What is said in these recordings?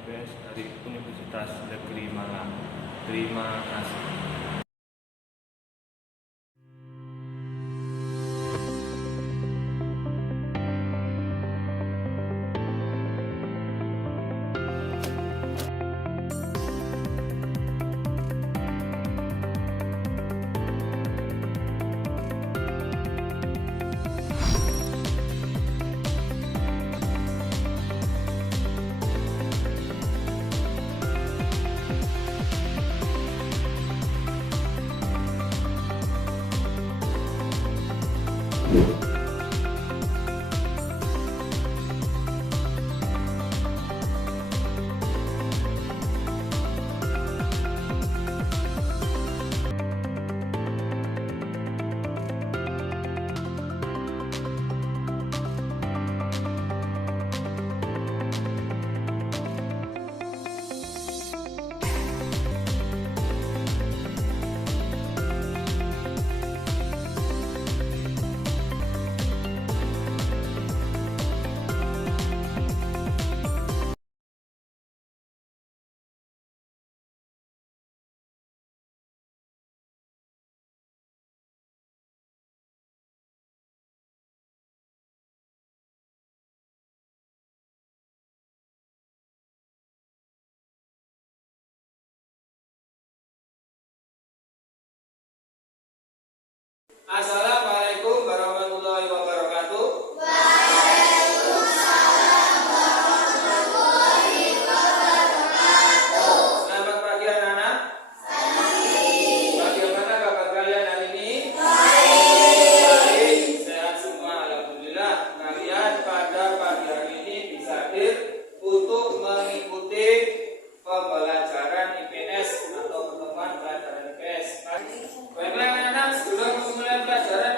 IPS dari Universitas Negeri Malang. Terima kasih. Assalamualaikum warahmatullahi wabarakatuh. Selamat pagi anak-anak. Bagaimana kabar kalian hari ini? Baik, sehat semua, alhamdulillah. Kalian pada pagi hari ini bisa hadir untuk mengikuti pembelajaran IPS atau pertemuan pelajaran IPS. Baiklah anak-anak, sebelum memulai pelajaran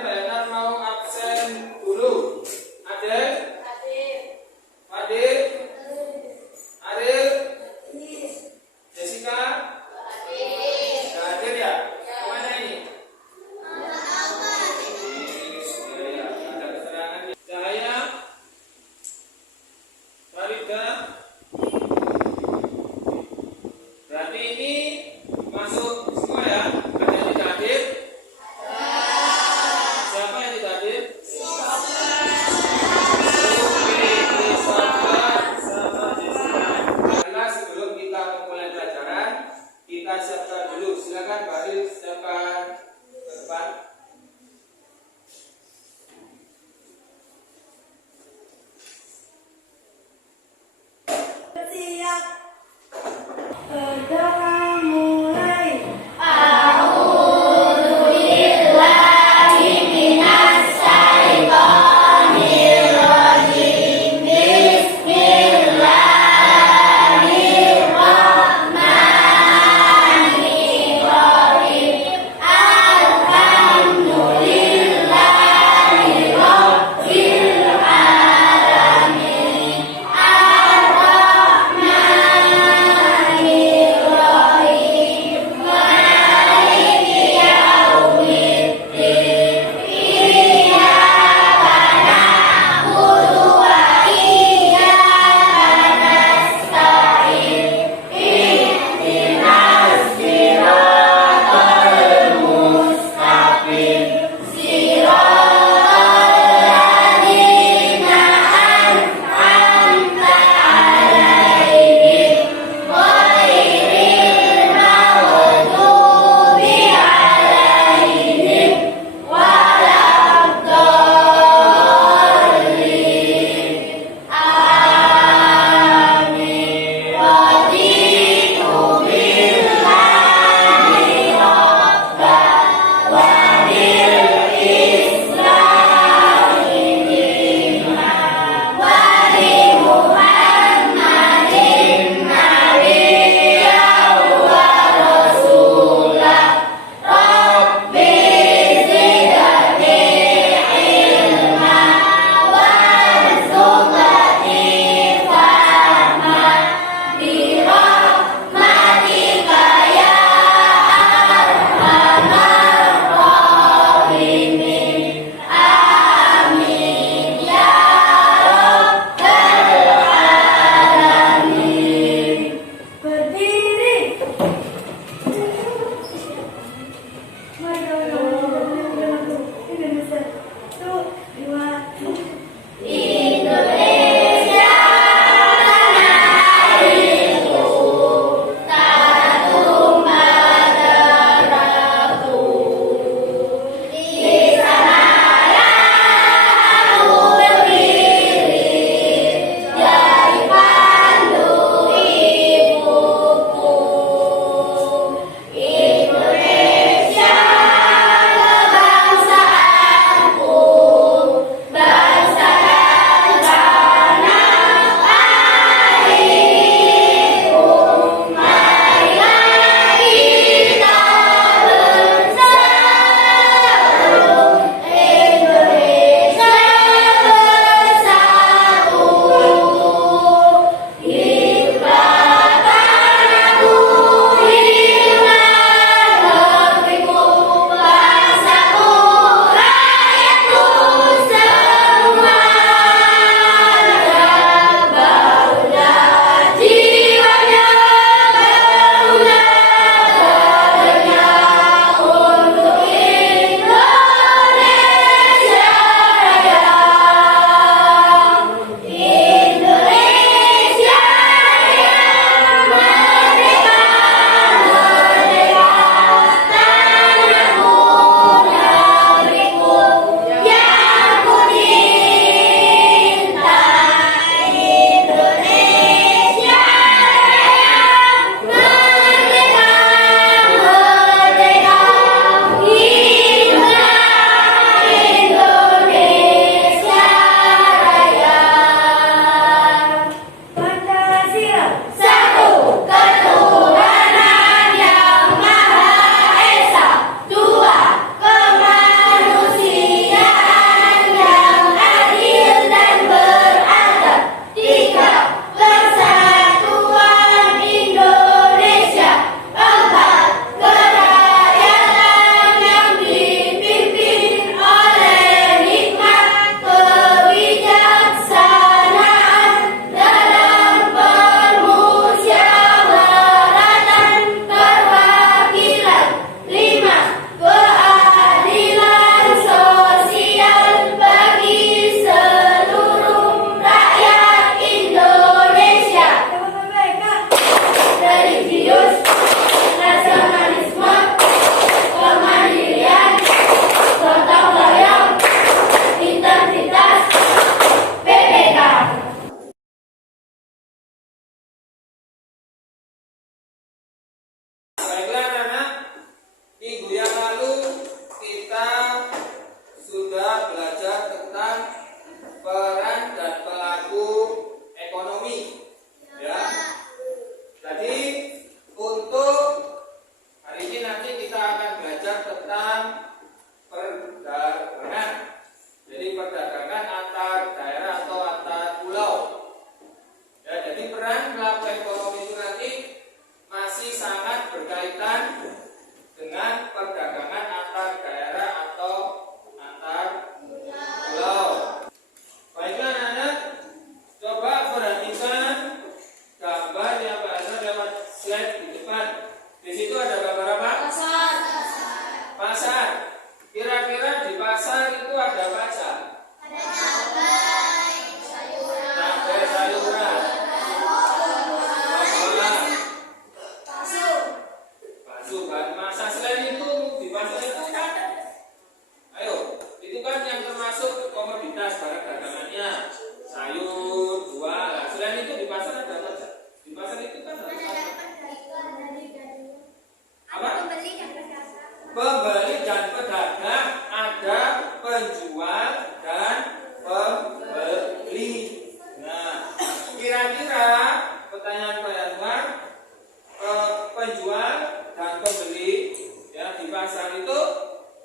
pembeli ya di pasar itu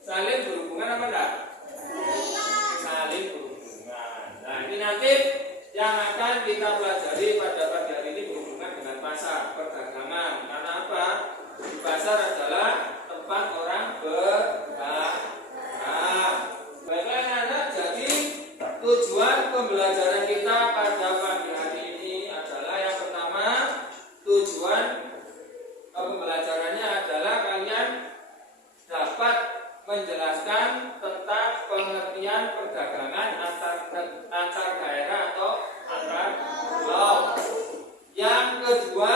saling berhubungan apa enggak? Saling berhubungan. Nah, ini nanti yang akan kita pelajari pada pagi hari ini berhubungan dengan pasar, perdagangan. Karena apa? Di pasar adalah tempat orang berdagang. Baiklah anak-anak, jadi tujuan pembelajaran kita pada pagi hari ini adalah yang pertama, tujuan pembelajarannya adalah kalian dapat menjelaskan tentang pengertian perdagangan antar daerah atau antar pulau. Yang kedua,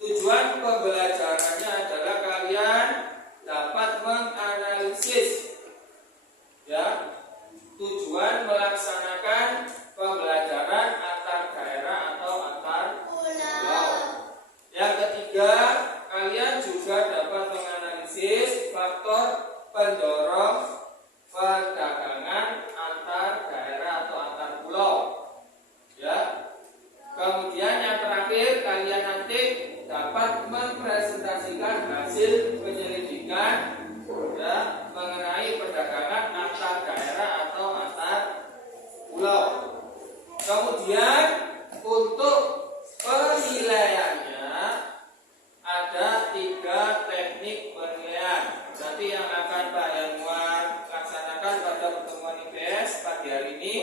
tujuan pembelajarannya adalah kalian dapat menganalisis ya tujuan melaksanakan pembelajaran antar daerah atau antar pulau. Yang ketiga, kalian juga dapat menganalisis faktor pendorong perdagangan antar daerah atau antar pulau. Ya. Kemudian yang terakhir, kalian nanti dapat mempresentasikan hasil penyelidikan ya, mengenai perdagangan antar daerah atau antar pulau. Kemudian untuk penilaiannya ada 3 teknik penilaian. Nanti yang akan Pak Yanuar laksanakan pada pertemuan IPS pagi hari ini.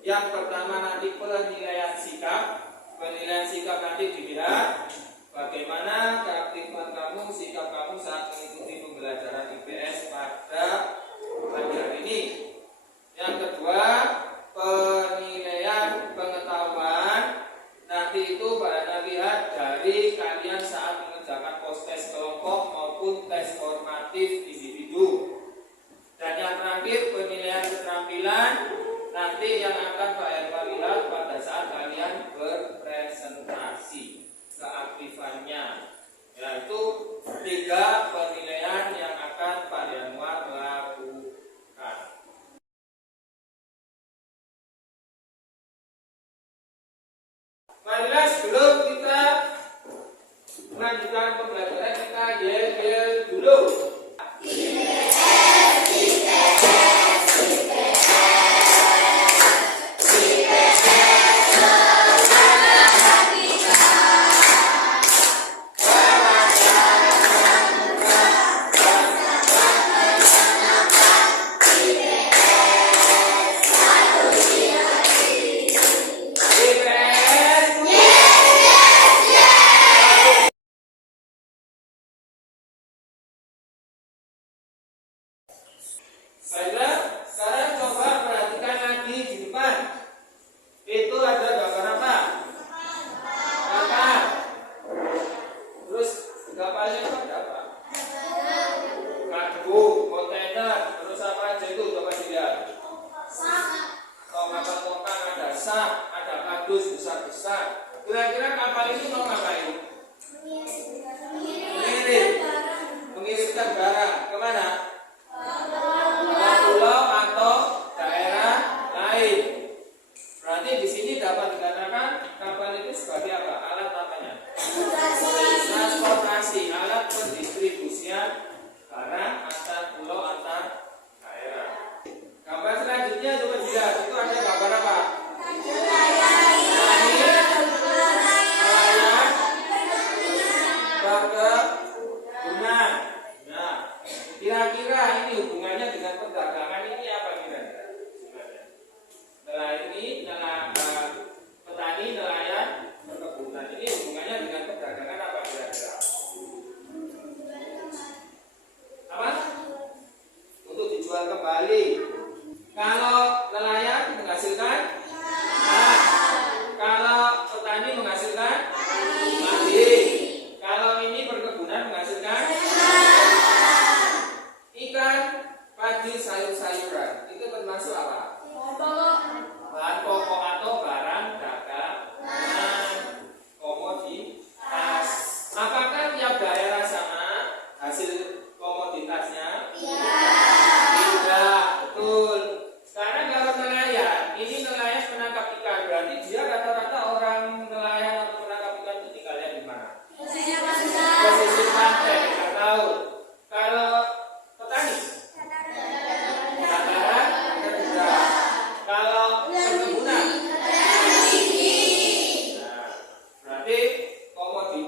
Yang pertama nanti penilaian sikap. Penilaian sikap nanti dilihat bagaimana keaktifan kamu, sikap kamu saat mengikuti pembelajaran IPS pada pagi hari ini. Yang kedua, penilaian pengetahuan. Nanti itu pada lihat dari kalian saat mengerjakan tes kelompok maupun tes formatif individu. Dan yang terakhir, penilaian keterampilan. Nanti yang akan Pak Yanuar lihat pada saat kalian berpresentasi keaktifannya. Yaitu 3 penilaian yang akan Pak Yanuar lakukan. Marilah sebelum kita melanjutkan pembelajaran kita yel dulu.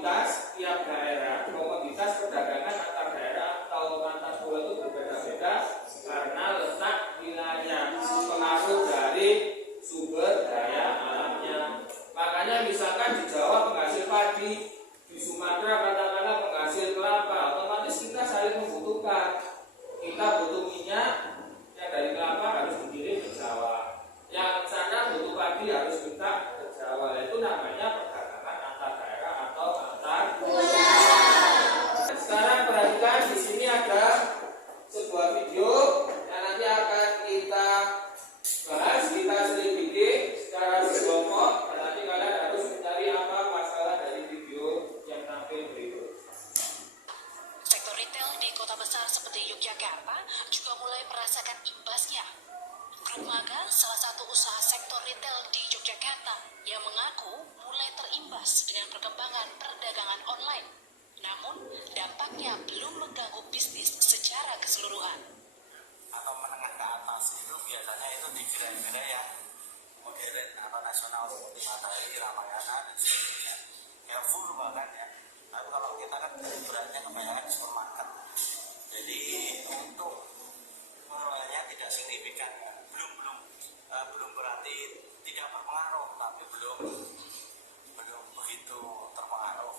komoditas tiap daerah, komoditas perdagangan antar daerah atau antar pulau itu berbeda-beda karena letak wilayah, pengaruh dari sumber daya alamnya. Makanya misalkan di Jawa penghasil padi, di Sumatera katakanlah penghasil kelapa, otomatis kita saling membutuhkan. Kita butuh minyak, yang dari kelapa harus dikirim ke Jawa. Yang sana butuh padi harus kita ke Jawa. Itu namanya perdagangan antar daerah atau antar pulau. Sekarang perhatikan di sini ada sebuah video yang nanti akan kita bahas, kita selidiki secara berkelompok. Nanti kalian harus mencari apa masalah dari video yang tampil berikut. Sektor retail di kota besar seperti Yogyakarta juga mulai merasakan imbasnya. Grup Maga, salah satu usaha sektor retail di Yogyakarta, yang mengaku mulai terimbas dengan perkembangan perdagangan online. Namun, dampaknya belum mengganggu bisnis secara keseluruhan. Atau menengah ke atas itu biasanya itu di gerai-gerai yang modern atau nasional seperti Matahari, Ramayana dan sebagainya. Ya full bahkan ya. Tapi kalau kita kan beratnya kebanyakan di supermarket. Jadi untuk pengeluarannya tidak signifikan ya. Belum berarti tidak berpengaruh, tapi belum begitu terpengaruh.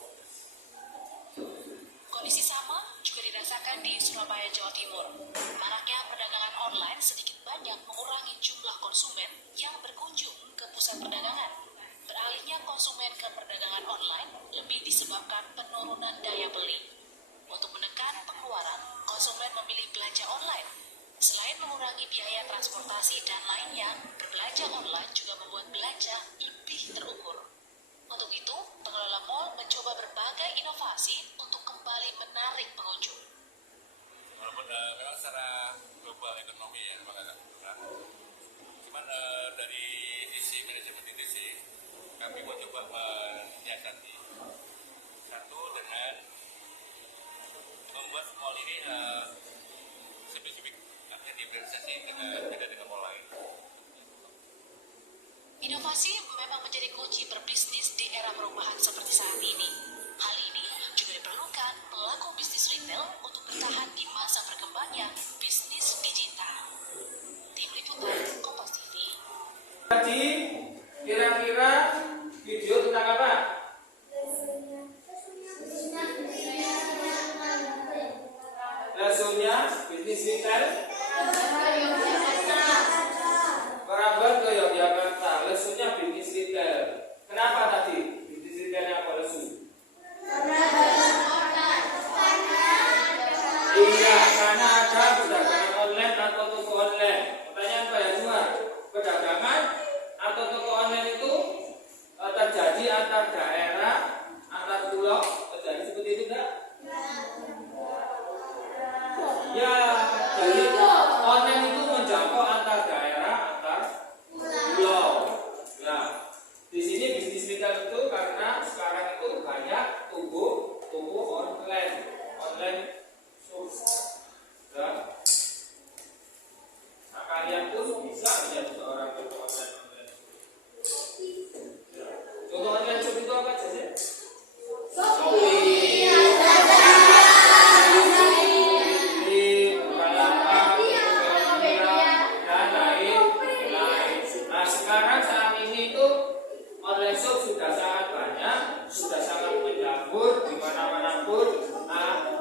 Kondisi sama juga dirasakan di Surabaya, Jawa Timur. Maraknya perdagangan online sedikit banyak mengurangi jumlah konsumen yang berkunjung ke pusat perdagangan. Beralihnya konsumen ke perdagangan online lebih disebabkan penurunan daya beli. Untuk menekan pengeluaran, konsumen memilih belanja online. Selain mengurangi biaya transportasi dan lainnya, berbelanja online juga membuat belanja lebih terukur. Untuk itu, pengelola mal mencoba berbagai inovasi untuk kembali menarik pengunjung. Walaupun memang secara global ekonomi ya, cuman dari sisi manajemen ITC kami mau coba menyiasati satu dengan membuat mall ini spesifik, artinya diferensiasi beda dengan mall lain. Inovasi memang menjadi kunci berbisnis di era perubahan seperti saat ini. Hal ini juga diperlukan pelaku bisnis retail untuk bertahan di masa berkembangnya bisnis digital. Tim Liputan Kompas TV. Tadi kira-kira video tentang apa? Lesunya bisnis retail Merabat ke Yogyakarta. Lesunya bisnis retail. Kenapa tadi bisnis retailnya apa lesu? Iya, karena ada perdagangan online atau toko online. Pertanyaan Pak Yasmar, perdagangan atau toko online itu terjadi antar daerah, antar pulau, terjadi seperti itu enggak? Ya, jadi online itu menjangkau antar daerah, antar pulau. Ya, di sini bisnis retail itu karena sekarang itu banyak toko online ya. Nah, kalian pun bisa menjadi seorang toko online. Ya. Contoh online shop itu apa aja sih? Shopee, dan lain-lain. Nah, sekarang saat ini itu online shop sudah sangat banyak, sudah sangat menjamur di mana-mana pun. Nah,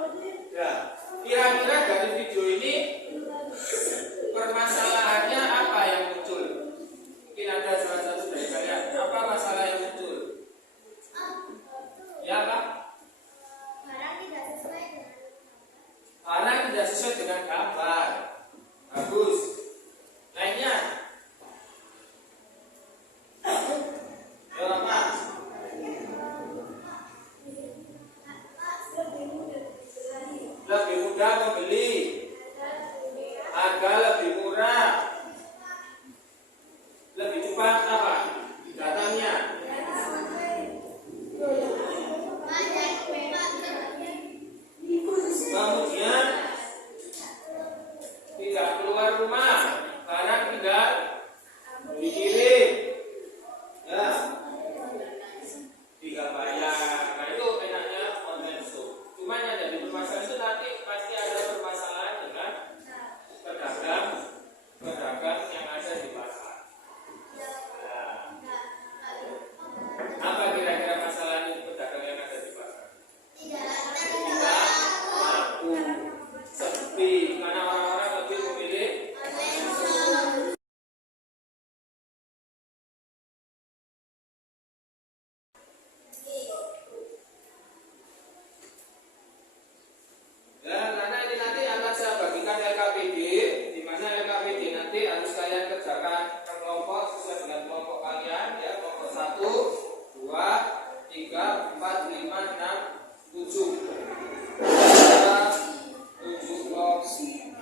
kira-kira dari video ini permasalahannya apa yang muncul? Mungkin ada salah satu dari kalian. Apa masalah yang muncul? Ya, Pak? Barang tidak sesuai dengan gambar. Bagus. Lainnya? Ya, Pak? Lebih mudah membeli, harga lebih murah, lebih cepat apa datangnya. Kemudian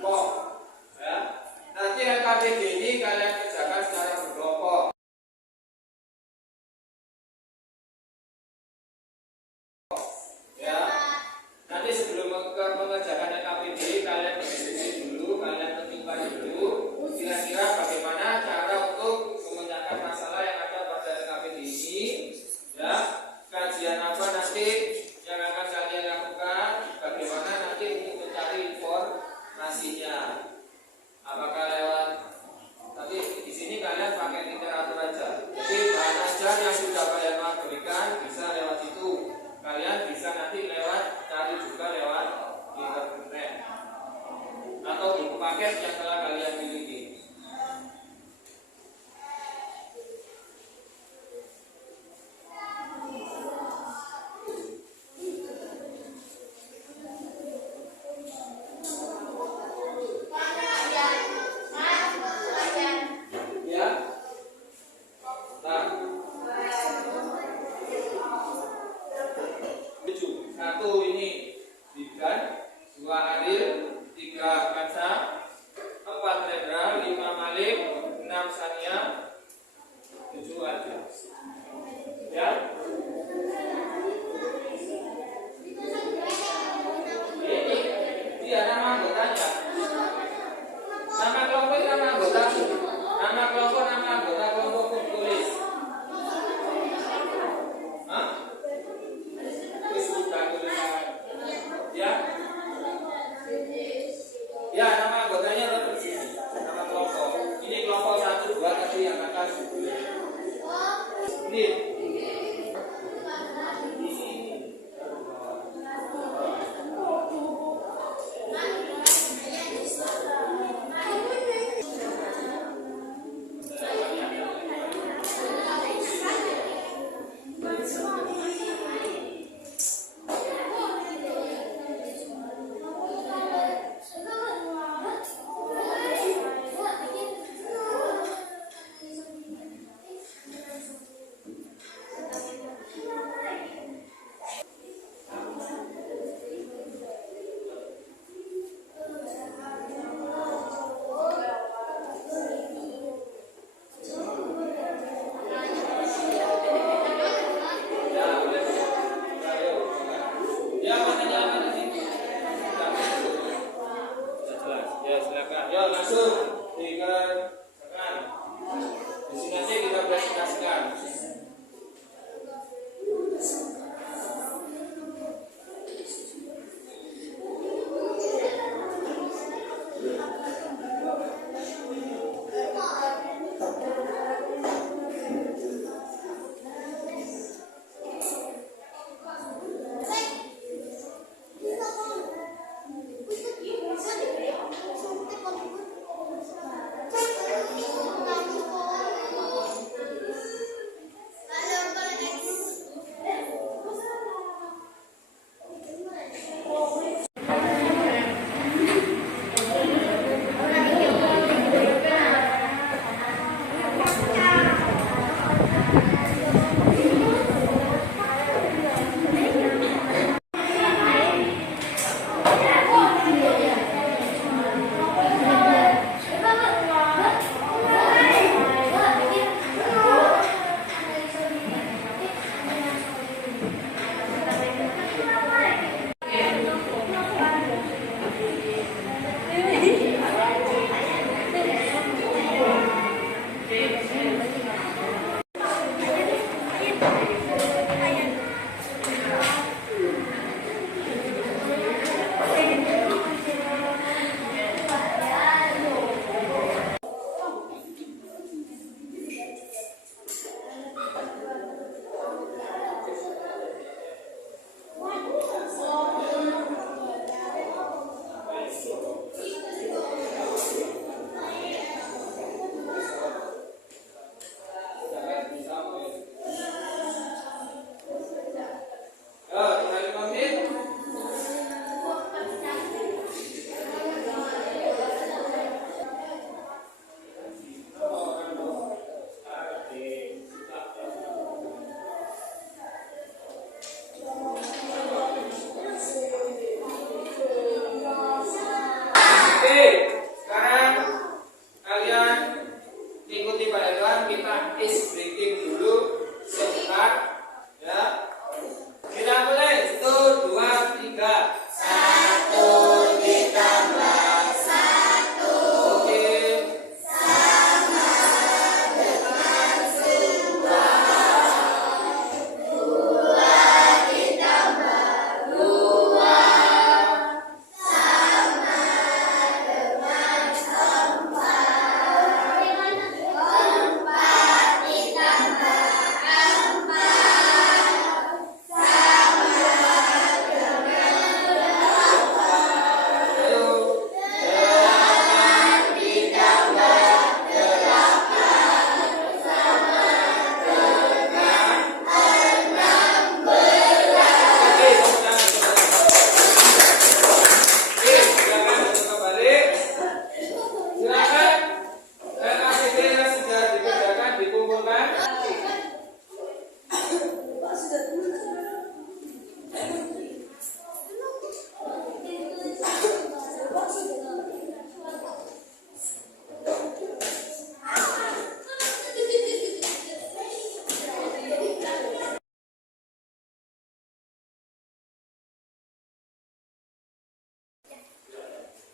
kelompok. Ya. Nanti LKPD ini kalian kerjakan secara berkelompok. Ya. Nanti sebelum mengerjakan LKPD kalian berdiskusi dulu, kalian pertimbangkan dulu kira-kira bagaimana cara untuk memecahkan masalah yang ada pada LKPD ini. Ya. Kajian apa nanti yang akan kalian lakukan, bagaimana nanti untuk mencari informasinya. Apakah lewat nanti di sini kalian pakai literatur aja. Jadi bahan ajar yang sudah kalian berikan bisa lewat itu. Kalian bisa nanti lewat cari juga lewat internet atau buku paket yang telah kalian miliki. Ya. Nah, 1 ini bidan, 2 Adil, 3 Kaca, 4 Rendra, 5 Malik, 6 Sania, 7 Adil. Ya. Ini dia nama anggotanya. Nama kelompok itu nama anggota. Nama kelompok, nama anggota kelompok pun tulis. Hah? Sudah tulisan. Ya. Ya, nama anggotanya tetap di sini. Nama kelompok. Ini kelompok 1, 2 tadi yang akan ini. Di sini. Ya, makanya apa tadi? Jelas. Ya, silakan. Ya, langsung dikerjakan. Di sini aja kita presentasikan. 3. 1 ditambah 1. Oke.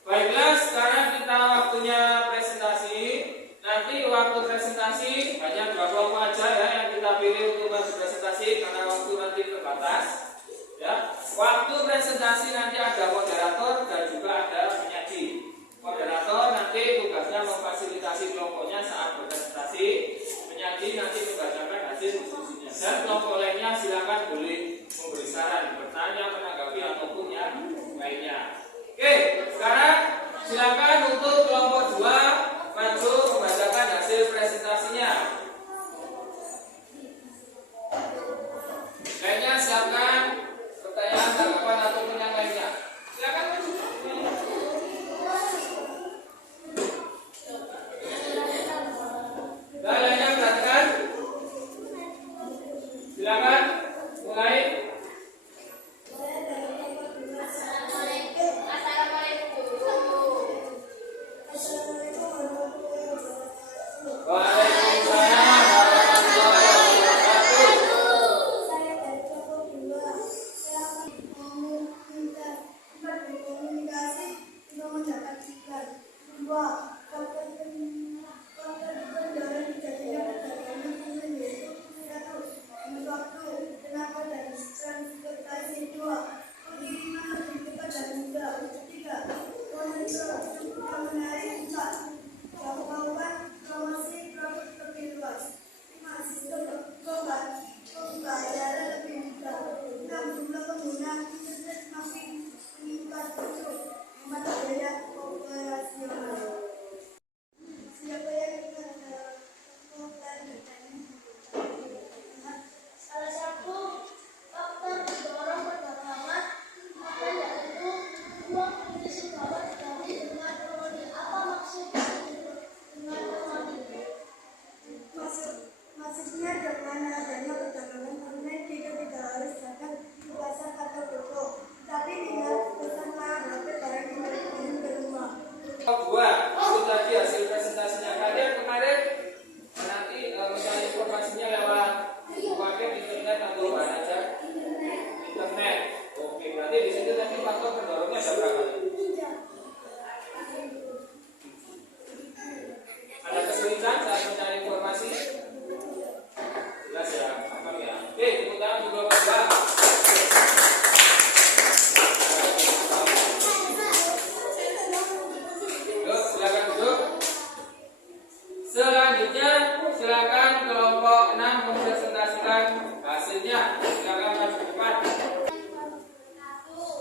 Baiklah, sekarang kita waktunya presentasi. Nanti waktu presentasi hanya 2 kelompok aja ya yang kita pilih untuk presentasi karena waktu nanti terbatas. Ya, waktu presentasi nanti ada moderator dan juga ada penyaji. Moderator nanti tugasnya memfasilitasi kelompoknya saat berpresentasi. Penyaji nanti membacakan hasil diskusinya. Dan kelompok lainnya silakan boleh memberi saran, bertanya, menanggapi ataupun yang lainnya. Oke, sekarang silakan untuk kelompok 2 maju membacakan hasil presentasinya. Lainnya silakan pertanyaan, tanggapan ataupun yang lainnya. Silakan maju. Dan lainnya perhatikan. Silakan mulai.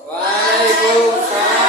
Waalaikumsalam.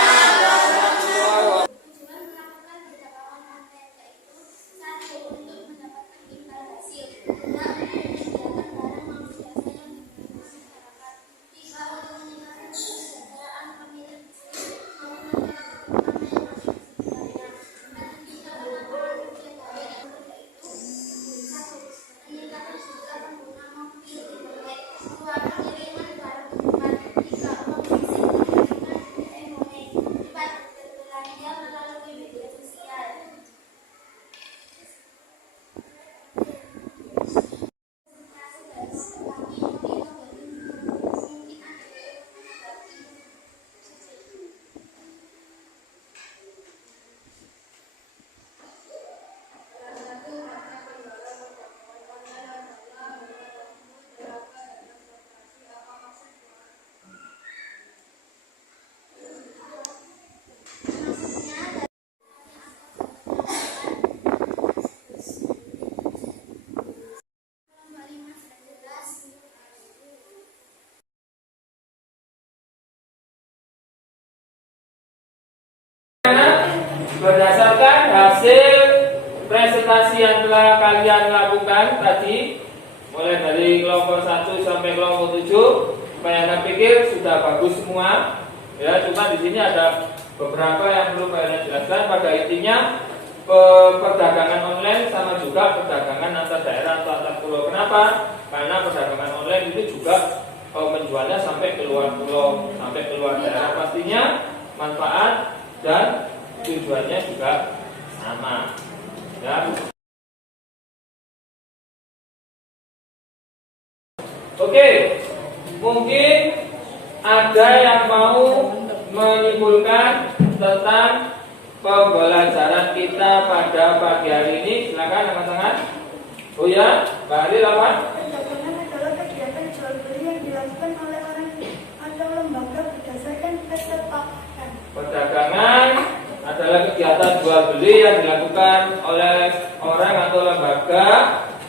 berdasarkan hasil presentasi yang telah kalian lakukan tadi, mulai dari kelompok 1 sampai kelompok 7, supaya Anda pikir sudah bagus semua. Ya, cuma di sini ada beberapa yang perlu kalian jelaskan. Pada intinya perdagangan online sama juga perdagangan antar daerah atau antar pulau. Kenapa? Karena perdagangan online itu juga menjualnya sampai ke luar pulau, sampai ke luar daerah. Pastinya manfaat dan tujuannya juga sama. Ya. Oke, mungkin ada yang mau menyimpulkan tentang pembelajaran kita pada pagi hari ini. Silakan angkat tangan. Oh ya, Mbak Halil apa? Perdagangan adalah kegiatan jual beli yang dilakukan oleh orang atau lembaga berdasarkan kesepakatan. Perdagangan adalah kegiatan jual beli yang dilakukan oleh orang atau lembaga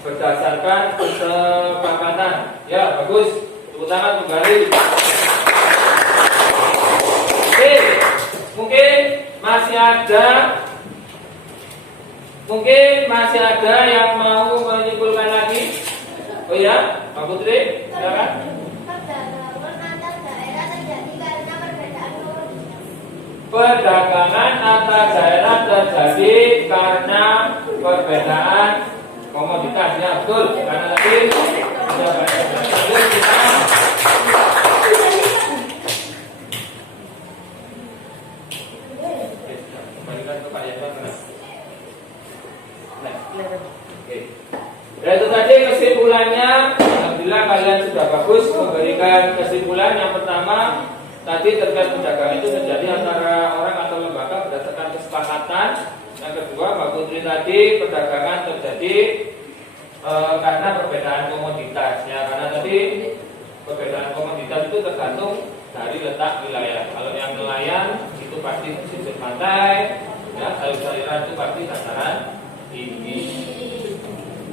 berdasarkan kesepakatan. Ya, bagus. Tepuk tangan kembali. Oke, mungkin masih ada yang mau menyimpulkan lagi. Oh ya, Pak Putri, silakan. Perdagangan antar daerah terjadi karena perbedaan komoditas. Ya, betul. Karena tadi sudah banyak kita kembalikan ke Pak Yanto. Dan itu tadi kesimpulannya. Alhamdulillah kalian sudah bagus memberikan kesimpulan. Yang pertama tadi terkait perdagangan itu terjadi antara orang atau lembaga berdasarkan kesepakatan. Yang kedua, Mbak Putri tadi perdagangan terjadi karena perbedaan komoditas. Ya, karena tadi perbedaan komoditas itu tergantung dari letak wilayah. Kalau yang nelayan itu pasti pesisir pantai, ya, sayur-sayuran itu pasti dataran tinggi.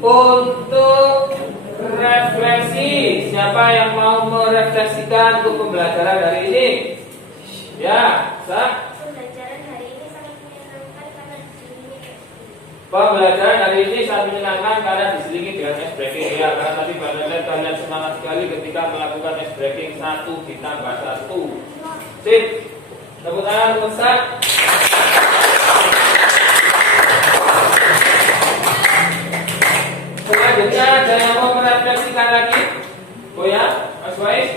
Untuk refleksi, siapa yang mau merefleksikan untuk pembelajaran hari ini? Ya, Sa? Pembelajaran hari ini sangat menyenangkan karena diselingi. Pembelajaran hari ini sangat menyenangkan karena diselingi dengan ice breaking. Ya, karena tadi kalian semangat sekali ketika melakukan ice breaking 1 ditambah 1. Sip. Tepuk tangan untuk Sa. Selanjutnya ada yang mau merefleksikan lagi? Oh ya, Mas Wais?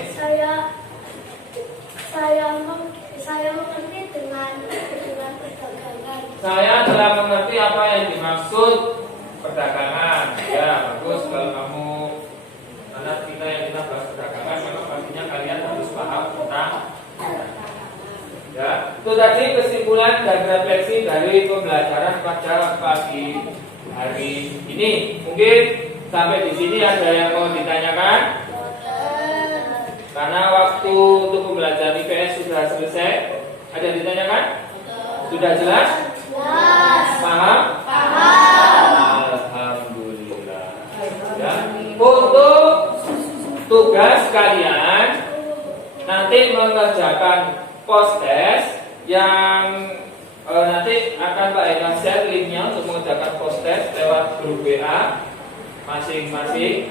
Saya mengerti dengan perdagangan. Saya telah mengerti apa yang dimaksud perdagangan. Ya, bagus kalau kamu, karena kita bahas perdagangan, maka pastinya kalian harus paham tentang perdagangan. Ya, itu tadi kesimpulan dan refleksi dari pembelajaran pada pagi hari ini. Mungkin sampai di sini ada yang mau ditanyakan? Karena waktu untuk pembelajaran IPS sudah selesai. Ada yang ditanyakan? Sudah jelas? Paham? Alhamdulillah. Ya. Untuk tugas kalian nanti mengerjakan post test yang nanti akan Pak Eka share linknya untuk mengerjakan post test lewat grup WA masing-masing.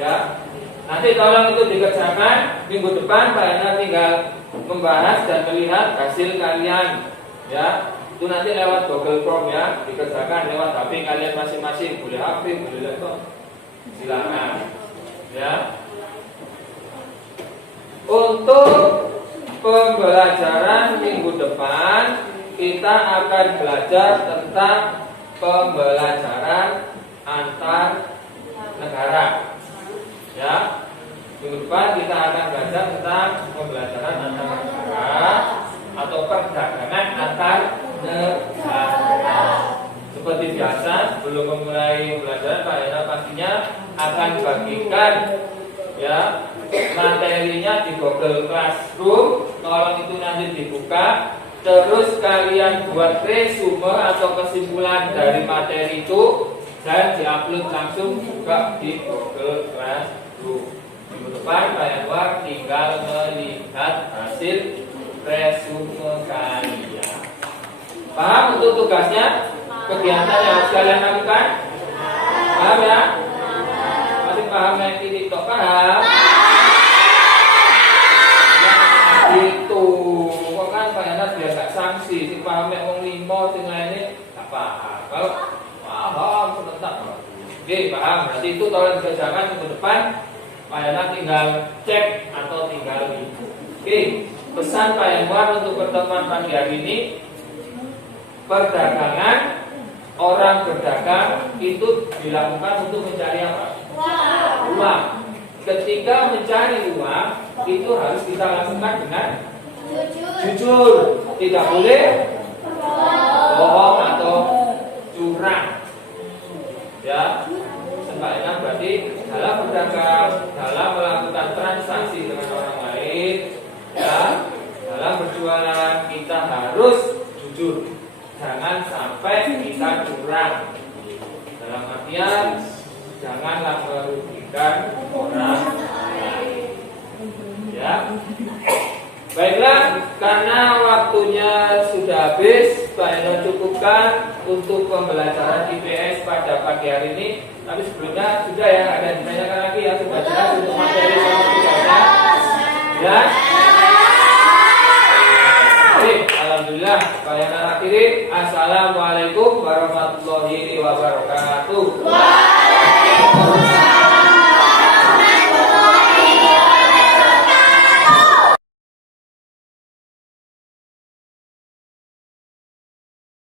Ya. Nanti tolong itu dikerjakan. Minggu depan Pak Eka tinggal membahas dan melihat hasil kalian. Ya, itu nanti lewat Google Form ya, dikerjakan lewat HP kalian masing-masing. Boleh HP, boleh laptop, silakan. Ya. Untuk pembelajaran minggu depan kita akan belajar tentang pembelajaran antar negara. Ya, minggu depan kita akan belajar tentang pembelajaran antar negara atau perdagangan antar negara. Seperti biasa, sebelum memulai pembelajaran, Pak Yana pastinya akan bagikan ya materinya di Google Classroom. Tolong itu nanti dibuka. Terus kalian buat resume atau kesimpulan dari materi itu dan diupload langsung juga di Google Classroom. Minggu depan Pak Yanwar tinggal melihat hasil resume kalian. Paham untuk tugasnya? Kegiatan yang harus kalian lakukan? Paham ya? Masih paham yang ini tok paham? Gitu. Kok kan Pak Yana biar gak sanksi. Si paham yang wong limo sing lainnya gak paham. Kalau paham sebentar. Oke, paham. Berarti itu tolong dikerjakan ke depan. Pak Yana tinggal cek atau tinggal ibu. Oke, pesan Pak Yanuar untuk pertemuan pagi hari ini, perdagangan, orang berdagang itu dilakukan untuk mencari apa? Uang. Ketika mencari uang itu harus kita lakukan dengan jujur, tidak boleh bohong atau curang. Ya, sebaiknya berarti dalam berdagang, dalam melakukan transaksi dengan orang lain, ya, dalam berjualan kita harus jujur, jangan sampai kita curang. Dalam artian janganlah merugikan orang lain. Ya, baiklah, karena waktunya sudah habis, saya cukupkan untuk pembelajaran IPS pada pagi hari ini. Tapi sebelumnya sudah ya, ada yang ditanyakan lagi ya, sudah jelas untuk materi sama tugasnya. Ya. Oke, alhamdulillah. Saya akhiri. Assalamualaikum warahmatullahi wabarakatuh.